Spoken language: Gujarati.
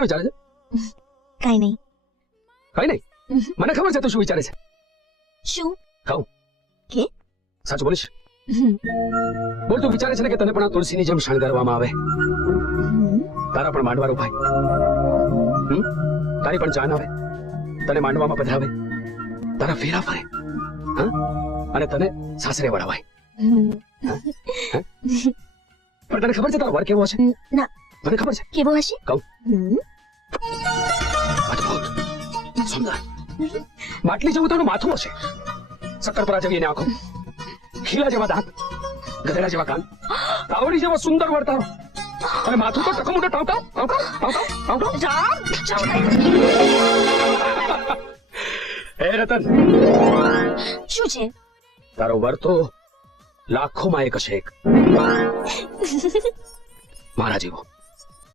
શું વિચારે છે? કઈ નહીં. કઈ નહીં. મને ખબર છે તું શું વિચારે છે. શું? કહું કે સાચું બોલીશ? બોલ. તું વિચારે છે ને કે તને પણ આ તુલસીની જેમ શણગારવામાં આવે, તારા પણ માંડવા રોપાય, તારી પણ જાન આવે, તને માંડવામાં પધરાવે, તારા ફેરા ફરે, અને તને સાસરે વળાવાય. પણ તને ખબર છે તારો વર કેવો હશે? ના. મને ખબર છે. કેવો હશે? કહું. અદ્ભુત, સુંદર, માટલી જેવું તારું માથું હશે, શક્કરપરા જેવી એની આંખો, ખીલા જેવા દાંત, ગધેડા જેવા કાન, તાવડી જેવો સુંદર વર્તારો, અને માથું તો ટકમુટે ટાવટાવ ટાવટાવ ટાવટાવ ટાવટાવ. એ રતન, શું છે? તારો વર તો લાખોમાં એક હશે, એક મારા જેવો.